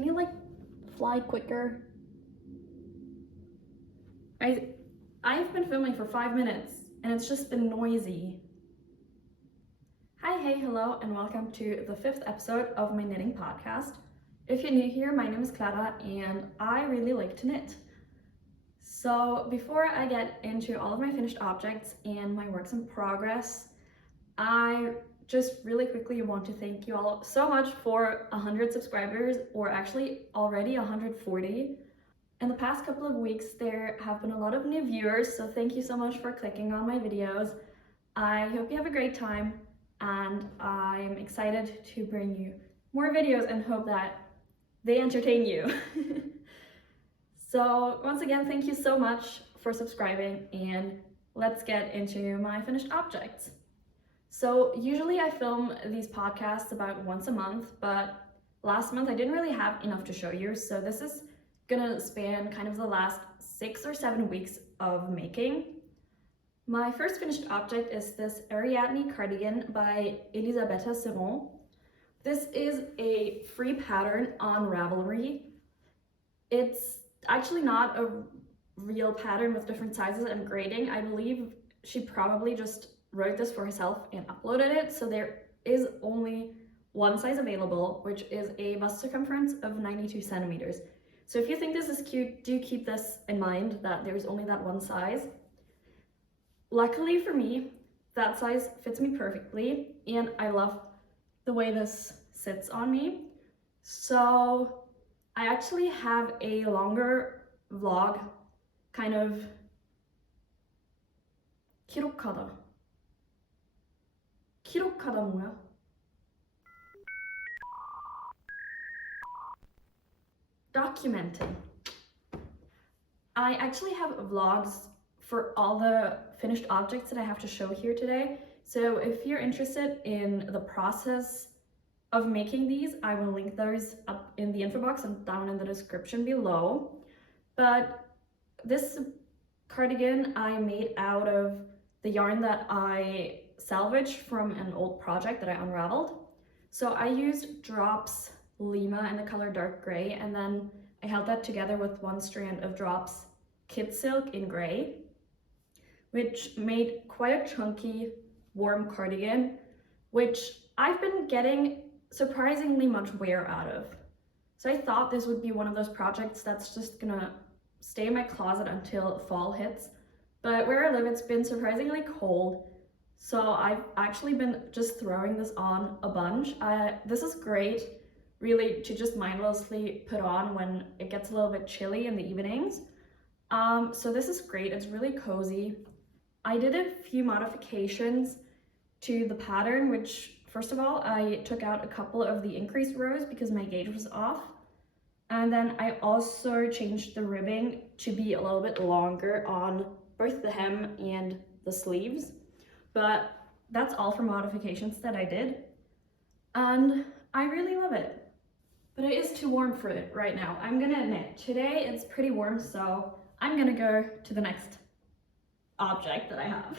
can you like fly quicker? I've been filming for 5 minutes and it's just been noisy. Hi, hey, hello, and welcome to the 5th episode of my knitting podcast. If you're new here, my name is Clara and I really like to knit. So before I get into all of my finished objects and my works in progress, I just really quickly want to thank you all so much for 100 subscribers, or actually already 140. In the past couple of weeks, there have been a lot of new viewers, so thank you so much for clicking on my videos. I hope you have a great time, and I'm excited to bring you more videos and hope that they entertain you. So once again, thank you so much for subscribing, and let's get into my finished objects. So usually I film these podcasts about once a month, but last month I didn't really have enough to show you, so this is gonna span kind of the last 6 or 7 weeks of making. My first finished object is this Ariadne Cardigan by Elisabetta Seron. This is a free pattern on Ravelry. It's actually not a real pattern with different sizes and grading. I believe she probably just wrote this for herself and uploaded it, so there is only one size available, which is a bust circumference of 92 centimeters. So if you think this is cute, do keep this in mind that there's only that one size. Luckily for me, that size fits me perfectly, and I love the way this sits on me. So I actually have a longer vlog, kind of 기록하다 뭐야? Documenting. I actually have vlogs for all the finished objects that I have to show here today. So if you're interested in the process of making these, I will link those up in the info box and down in the description below. But this cardigan I made out of the yarn that I salvaged from an old project that I unraveled. So I used Drops Lima in the color dark gray, and then I held that together with one strand of Drops Kid Silk in gray, which made quite a chunky, warm cardigan, which I've been getting surprisingly much wear out of. So I thought this would be one of those projects that's just gonna stay in my closet until fall hits. But where I live, it's been surprisingly cold, so I've actually been just throwing this on a bunch. This is great, really, to just mindlessly put on when it gets a little bit chilly in the evenings. So this is great, it's really cozy. I did a few modifications to the pattern, which first of all, I took out a couple of the increased rows because my gauge was off. And then I also changed the ribbing to be a little bit longer on both the hem and the sleeves. But that's all for modifications that I did. And I really love it. But it is too warm for it right now, I'm gonna admit. Today it's pretty warm, so I'm gonna go to the next object that I have.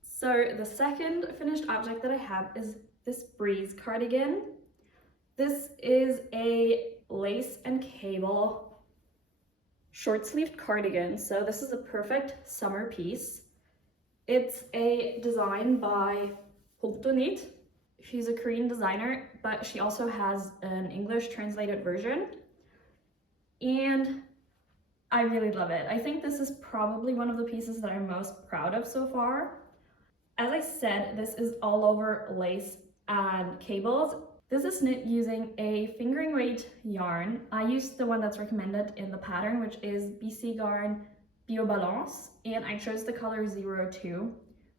So the second finished object that I have is this Breeze cardigan. This is a lace and cable short-sleeved cardigan, so this is a perfect summer piece. It's a design by Knit. She's a Korean designer, but she also has an English translated version, and I really love it. I think this is probably one of the pieces that I'm most proud of so far. As I said, this is all over lace and cables. This is knit using a fingering weight yarn. I used the one that's recommended in the pattern, which is BC Garn Bio Balance, and I chose the color 02,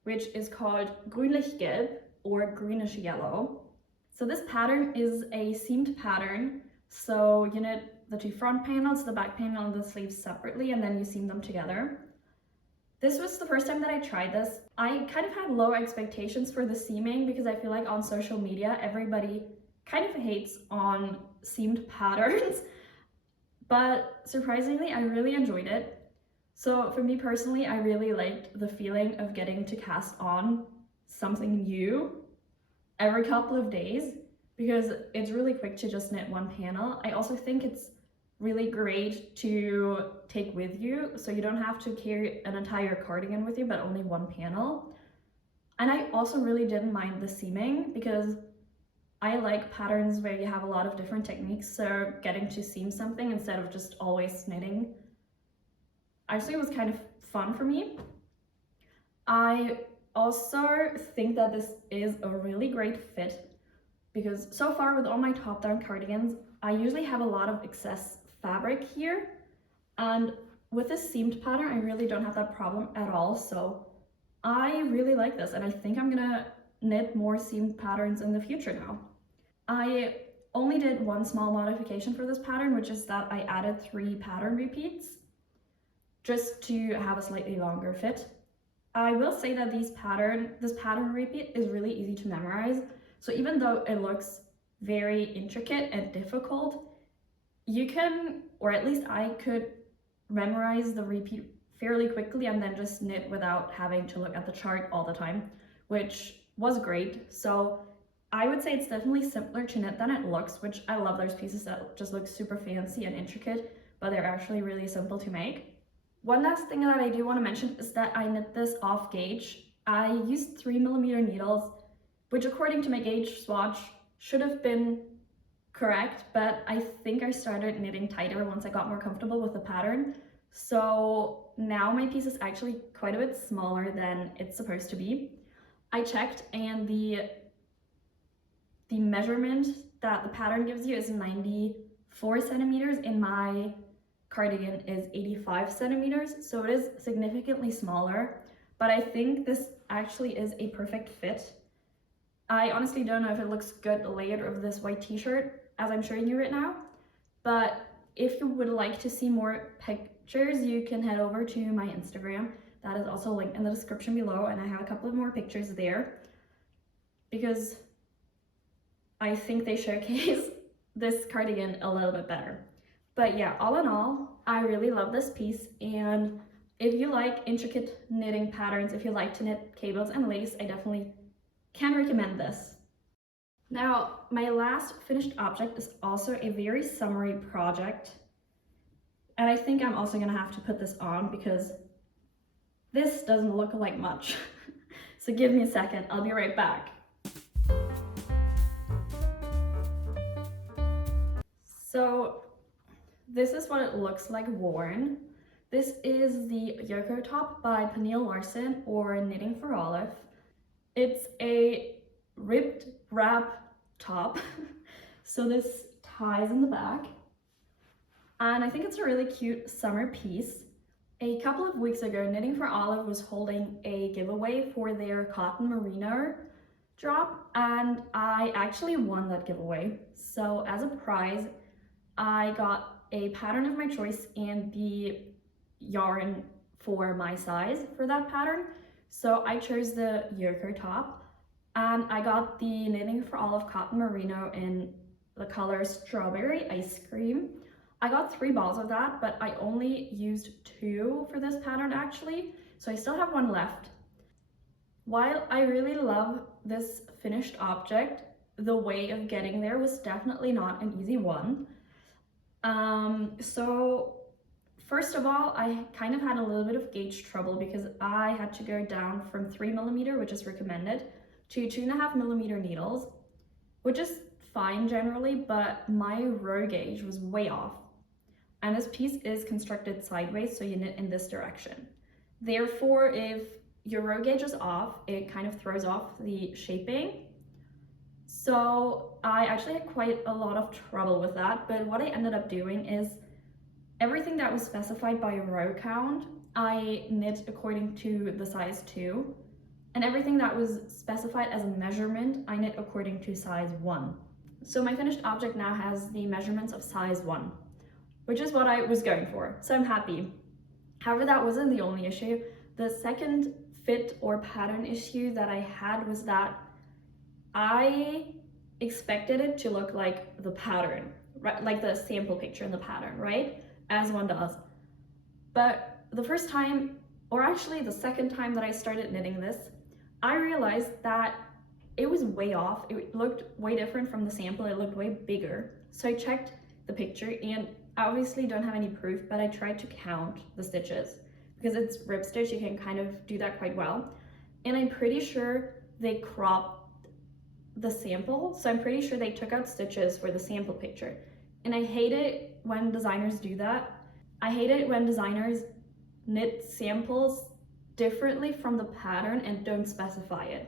which is called Grünlich Gelb or greenish yellow. So this pattern is a seamed pattern. So you knit the two front panels, the back panel, and the sleeves separately, and then you seam them together. This was the first time that I tried this. I kind of had low expectations for the seaming because I feel like on social media, everybody kind of hates on seamed patterns, but surprisingly, I really enjoyed it. So for me personally, I really liked the feeling of getting to cast on something new. every couple of days because it's really quick to just knit one panel. I also think it's really great to take with you, so you don't have to carry an entire cardigan with you, but only one panel. And I also really didn't mind the seaming because I like patterns where you have a lot of different techniques, so getting to seam something instead of just always knitting actually was kind of fun for me. I also think that this is a really great fit because so far with all my top-down cardigans, I usually have a lot of excess fabric here, and with this seamed pattern, I really don't have that problem at all, so I really like this, and I think I'm gonna knit more seamed patterns in the future now. I only did one small modification for this pattern, which is that I added 3 pattern repeats just to have a slightly longer fit. I will say that this pattern repeat is really easy to memorize. So even though it looks very intricate and difficult, you can, or at least I could, memorize the repeat fairly quickly and then just knit without having to look at the chart all the time, which was great. So I would say it's definitely simpler to knit than it looks, which I love. There's pieces that just look super fancy and intricate, but they're actually really simple to make. One last thing that I do want to mention is that I knit this off gauge. I used 3mm needles, which according to my gauge swatch should have been correct, but I think I started knitting tighter once I got more comfortable with the pattern. So now my piece is actually quite a bit smaller than it's supposed to be. I checked, and the measurement that the pattern gives you is 94 centimeters. In my cardigan is 85 centimeters, so it is significantly smaller, but I think this actually is a perfect fit. I honestly don't know if it looks good layered over this white t-shirt as I'm showing you right now, but if you would like to see more pictures, you can head over to my Instagram. That is also linked in the description below, and I have a couple of more pictures there because I think they showcase this cardigan a little bit better. But yeah, all in all, I really love this piece, and if you like intricate knitting patterns, if you like to knit cables and lace, I definitely can recommend this. Now, my last finished object is also a very summery project, and I think I'm also gonna have to put this on because this doesn't look like much. So give me a second, I'll be right back. So this is what it looks like worn. This is the Yoko top by Pernille Larsen, or Knitting for Olive. It's a ribbed wrap top. So this ties in the back. And I think it's a really cute summer piece. A couple of weeks ago, Knitting for Olive was holding a giveaway for their cotton merino drop, and I actually won that giveaway. So as a prize, I got a pattern of my choice and the yarn for my size for that pattern. So I chose the Yoko top, and I got the Knitting for Olive cotton merino in the color Strawberry Ice Cream. I got 3 balls of that, but I only used 2 for this pattern actually, so I still have 1 left. While I really love this finished object, the way of getting there was definitely not an easy one. So first of all, I kind of had a little bit of gauge trouble because I had to go down from 3mm, which is recommended, to 2.5mm needles, which is fine generally, but my row gauge was way off. And this piece is constructed sideways, so you knit in this direction. Therefore, if your row gauge is off, it kind of throws off the shaping. So I actually had quite a lot of trouble with that, but what I ended up doing is everything that was specified by row count, I knit according to the size 2, and everything that was specified as a measurement, I knit according to size 1. So my finished object now has the measurements of size 1, which is what I was going for, so I'm happy. However, that wasn't the only issue. The second fit or pattern issue that I had was that I expected it to look like the pattern, right? Like the sample picture in the pattern, right? As one does. But the first time, or actually the second time that I started knitting this, I realized that it was way off. It looked way different from the sample. It looked way bigger. So I checked the picture, and I obviously don't have any proof, but I tried to count the stitches because it's rib stitch. You can kind of do that quite well. And I'm pretty sure they cropped the sample. So I'm pretty sure they took out stitches for the sample picture. And I hate it when designers do that. I hate it when designers knit samples differently from the pattern and don't specify it.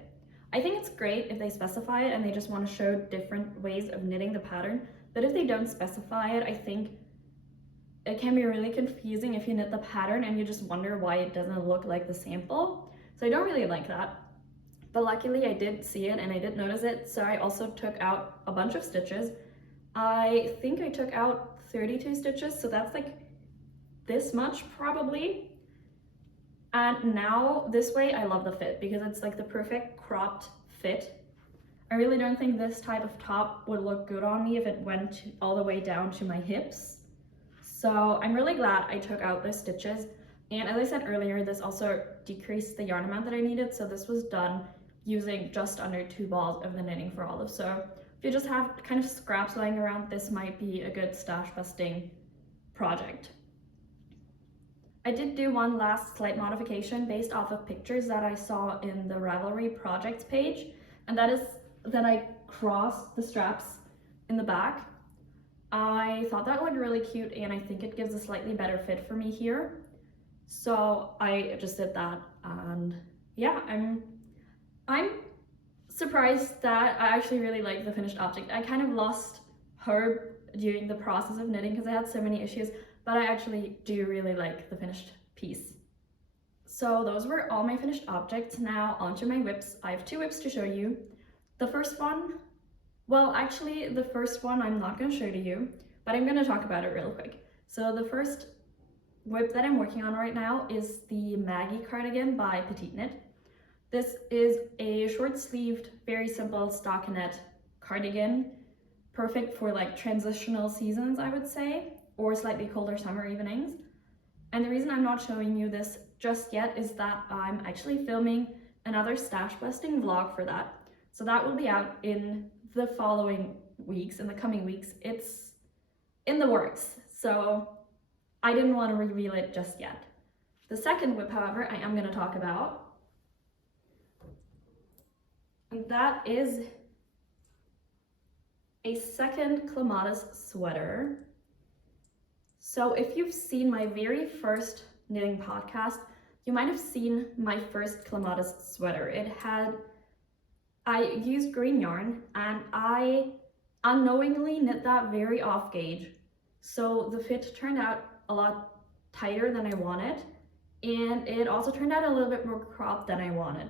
I think it's great if they specify it and they just want to show different ways of knitting the pattern, but if they don't specify it, I think it can be really confusing if you knit the pattern and you just wonder why it doesn't look like the sample. So I don't really like that, but luckily I did see it and I did notice it, so I also took out a bunch of stitches. I think I took out 32 stitches, so that's like this much probably. And now this way I love the fit because it's like the perfect cropped fit. I really don't think this type of top would look good on me if it went all the way down to my hips. So I'm really glad I took out those stitches. And as I said earlier, this also decreased the yarn amount that I needed. So this was done using just under 2 balls of the Knitting for Olive. So if you just have kind of scraps lying around, this might be a good stash busting project. I did do one last slight modification based off of pictures that I saw in the Ravelry projects page, and that is that I crossed the straps in the back. I thought that looked really cute and I think it gives a slightly better fit for me here. So I just did that, and yeah, I'm surprised that I actually really like the finished object. I kind of lost hope during the process of knitting because I had so many issues, but I actually do really like the finished piece. So those were all my finished objects. Now onto my whips. I have 2 whips to show you. The first one, well actually the first one I'm not going to show to you, but I'm going to talk about it real quick. So the first whip that I'm working on right now is the Maggie Cardigan by Petite Knit. This is a short-sleeved, very simple stockinette cardigan, perfect for like transitional seasons, I would say, or slightly colder summer evenings. And the reason I'm not showing you this just yet is that I'm actually filming another stash busting vlog for that. So that will be out in the following weeks, in the coming weeks. It's in the works, so I didn't want to reveal it just yet. The second whip, however, I am going to talk about, and that is a second Clematis Sweater. So if you've seen my very first knitting podcast, you might have seen my first Clematis Sweater. I used green yarn and I unknowingly knit that very off gauge. So the fit turned out a lot tighter than I wanted, and it also turned out a little bit more cropped than I wanted.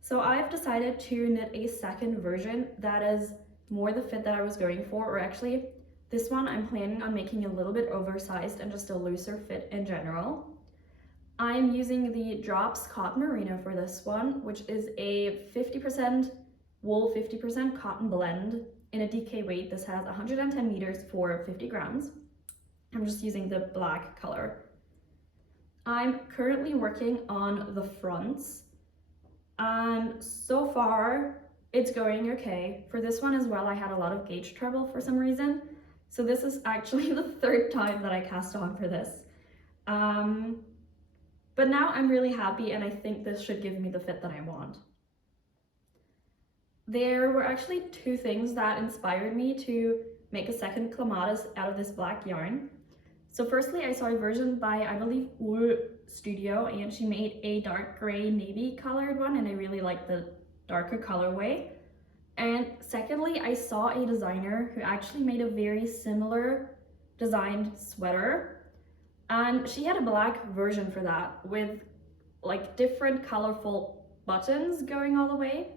So I've decided to knit a second version that is more the fit that I was going for, or actually this one I'm planning on making a little bit oversized and just a looser fit in general. I'm using the Drops Cotton Merino for this one, which is a 50% wool, 50% cotton blend in a DK weight. This has 110 meters for 50 grams. I'm just using the black color. I'm currently working on the fronts, and so far it's going okay. For this one as well, I had a lot of gauge trouble for some reason. So this is actually the 3rd time that I cast on for this. But now I'm really happy, and I think this should give me the fit that I want. There were actually 2 things that inspired me to make a second clematis out of this black yarn. So firstly, I saw a version by, I believe, Wool Studio, and she made a dark gray navy colored one, and I really like the darker colorway. And secondly, I saw a designer who actually made a very similar designed sweater, and she had a black version for that with like different colorful buttons going all the way,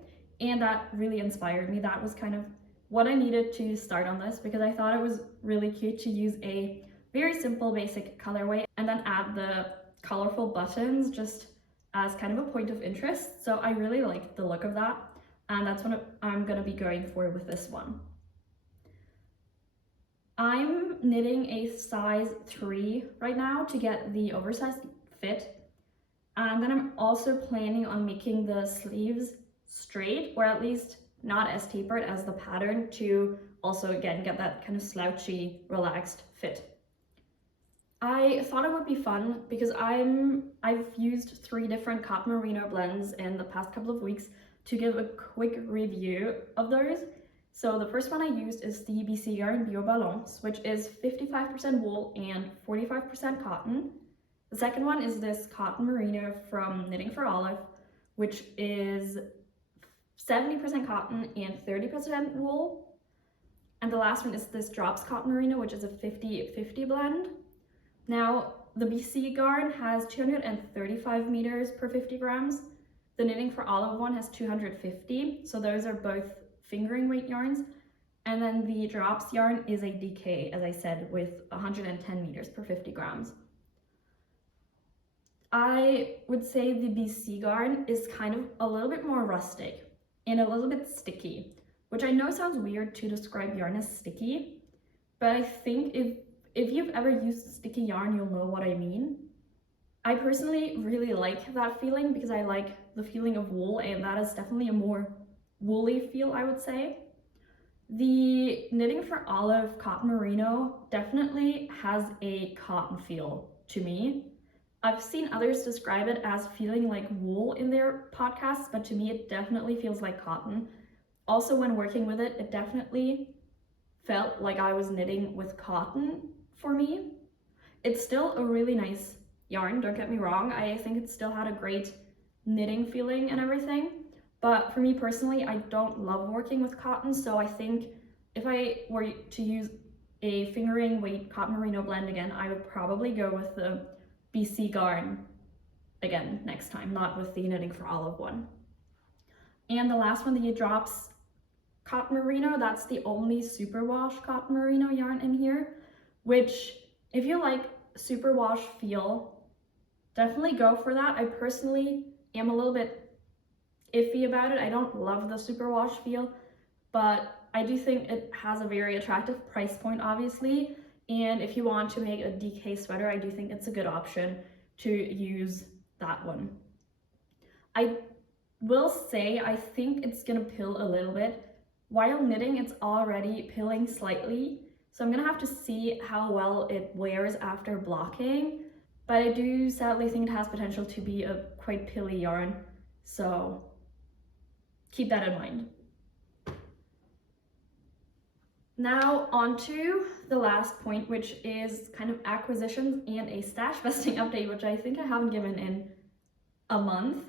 and that really inspired me. That was kind of what I needed to start on this, because I thought it was really cute to use a very simple basic colorway and then add the colorful buttons just as kind of a point of interest. So I really liked the look of that, and that's what I'm going to be going for with this one. I'm knitting a size 3 right now to get the oversized fit, and then I'm also planning on making the sleeves straight, or at least not as tapered as the pattern to also again get that kind of slouchy, relaxed fit. I thought it would be fun because I've used 3 different cotton merino blends in the past couple of weeks to give a quick review of those. So the first one I used is the BC Yarn Bio Balance, which is 55% wool and 45% cotton. The second one is this cotton merino from Knitting for Olive, which is 70% cotton and 30% wool. And the last one is this Drops Cotton Merino, which is a 50-50 blend. Now, the BC yarn has 235 meters per 50 grams. The Knitting for Olive one has 250, so those are both fingering weight yarns. And then the Drops yarn is a DK, as I said, with 110 meters per 50 grams. I would say the BC yarn is kind of a little bit more rustic and a little bit sticky, which I know sounds weird to describe yarn as sticky, but I think if you've ever used sticky yarn, you'll know what I mean. I personally really like that feeling because I like the feeling of wool, and that is definitely a more woolly feel, I would say. The Knitting for Olive Cotton Merino definitely has a cotton feel to me. I've seen others describe it as feeling like wool in their podcasts, but to me it definitely feels like cotton. Also, when working with it, it definitely felt like I was knitting with cotton for me. It's still a really nice yarn, don't get me wrong. I think it still had a great knitting feeling and everything. But for me personally, I don't love working with cotton, so I think if I were to use a fingering weight cotton merino blend again, I would probably go with the BC yarn again next time, not with the Knitting for Olive one. And the last one, the Drops Cotton Merino, that's the only superwash cotton merino yarn in here, which if you like superwash feel, definitely go for that. I personally am a little bit iffy about it. I don't love the superwash feel, but I do think it has a very attractive price point, obviously. And if you want to make a DK sweater, I do think it's a good option to use that one. I will say I think it's gonna pill a little bit. While knitting, it's already pilling slightly, so I'm gonna have to see how well it wears after blocking, but I do sadly think it has potential to be a quite pilly yarn, so keep that in mind. Now on to the last point, which is kind of acquisitions and a stash busting update, which I think I haven't given in a month.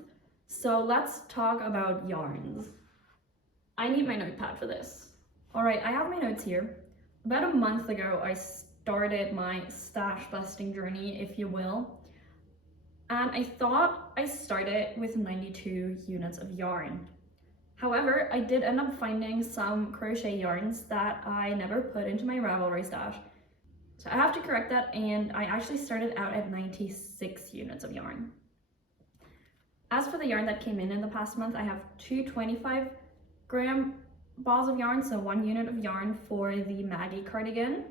So let's talk about yarns. I need my notepad for this. All right, I have my notes here. About a month ago, I started my stash busting journey, if you will. And I thought I started with 92 units of yarn. However, I did end up finding some crochet yarns that I never put into my Ravelry stash. So I have to correct that, and I actually started out at 96 units of yarn. As for the yarn that came in the past month, I have 2 25-gram balls of yarn, so 1 unit of yarn for the Maggie Cardigan.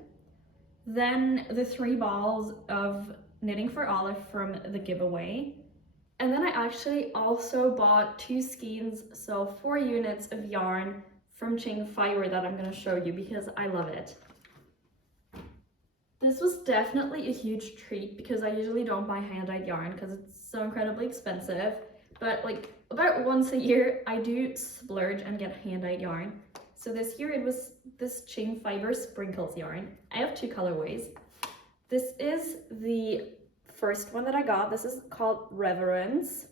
Then the 3 balls of Knitting for Olive from the giveaway. And then I actually also bought 2 skeins, so 4 units of yarn from Chain Fiber that I'm going to show you because I love it. This was definitely a huge treat because I usually don't buy hand-dyed yarn because it's so incredibly expensive. But like about once a year, I do splurge and get hand-dyed yarn. So this year it was this Chain Fiber Sprinkles yarn. I have 2 colorways. This is the first one that I got. This is called Reverence.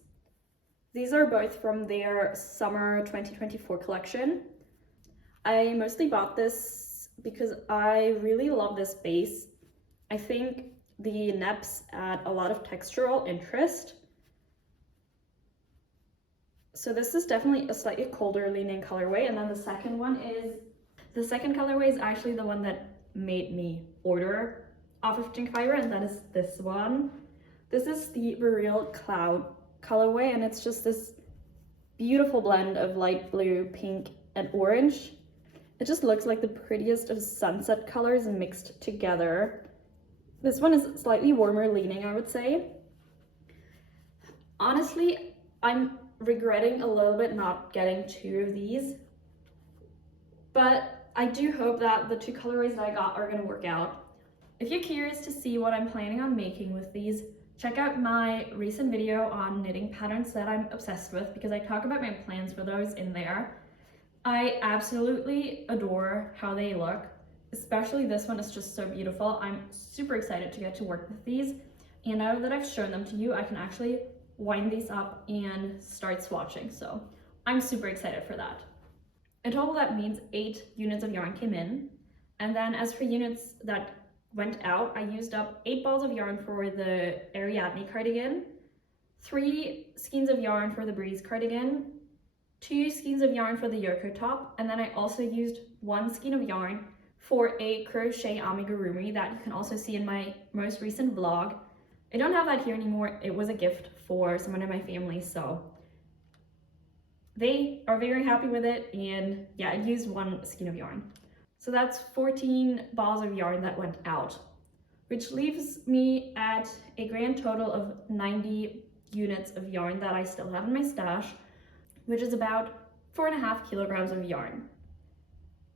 These are both from their summer 2024 collection. I mostly bought this because I really love this base. I think the neps add a lot of textural interest. So this is definitely a slightly colder leaning colorway, and then the second colorway is actually the one that made me order off of Chain Fiber, and that is this one. This is the Real Cloud colorway, and it's just this beautiful blend of light blue, pink, and orange. It just looks like the prettiest of sunset colors mixed together. This one is slightly warmer leaning, I would say. Honestly, I'm regretting a little bit not getting 2 of these. but I do hope that the 2 colorways that I got are gonna work out. If you're curious to see what I'm planning on making with these, check out my recent video on knitting patterns that I'm obsessed with, because I talk about my plans for those in there. I absolutely adore how they look, especially this one is just so beautiful. I'm super excited to get to work with these, and now that I've shown them to you, I can actually wind these up and start swatching, so I'm super excited for that. In total, that means 8 units of yarn came in, and then as for units that went out, I used up 8 balls of yarn for the Ariadne cardigan, 3 skeins of yarn for the Breeze cardigan, 2 skeins of yarn for the Yoko top, and then I also used 1 skein of yarn for a crochet amigurumi that you can also see in my most recent vlog. I don't have that here anymore. It was a gift for someone in my family, so they are very happy with it, and yeah, I used 1 skein of yarn. So that's 14 balls of yarn that went out, which leaves me at a grand total of 90 units of yarn that I still have in my stash, which is about 4.5 kilograms of yarn.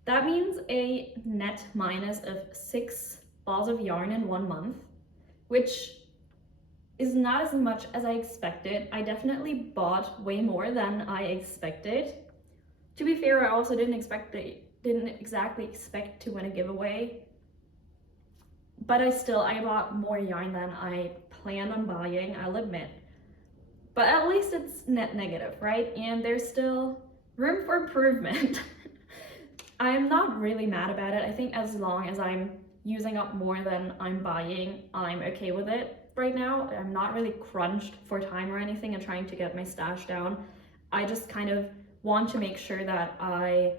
That means a net minus of 6 balls of yarn in 1 month, which is not as much as I expected. I definitely bought way more than I expected. To be fair, I also didn't exactly expect to win a giveaway, but I bought more yarn than I planned on buying, I'll admit. But at least it's net negative, right? And there's still room for improvement. I'm not really mad about it. I think as long as I'm using up more than I'm buying, I'm okay with it. Right now, I'm not really crunched for time or anything and trying to get my stash down. I just kind of want to make sure that I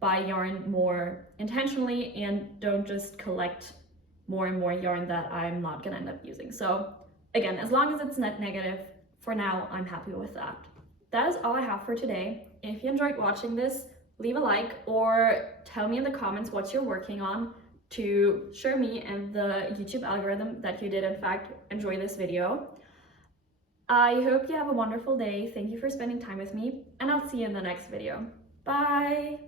buy yarn more intentionally and don't just collect more and more yarn that I'm not gonna end up using. So again, as long as it's net negative, for now, I'm happy with that. That is all I have for today. If you enjoyed watching this, leave a like or tell me in the comments what you're working on to show me and the YouTube algorithm that you did in fact enjoy this video. I hope you have a wonderful day. Thank you for spending time with me, and I'll see you in the next video. Bye!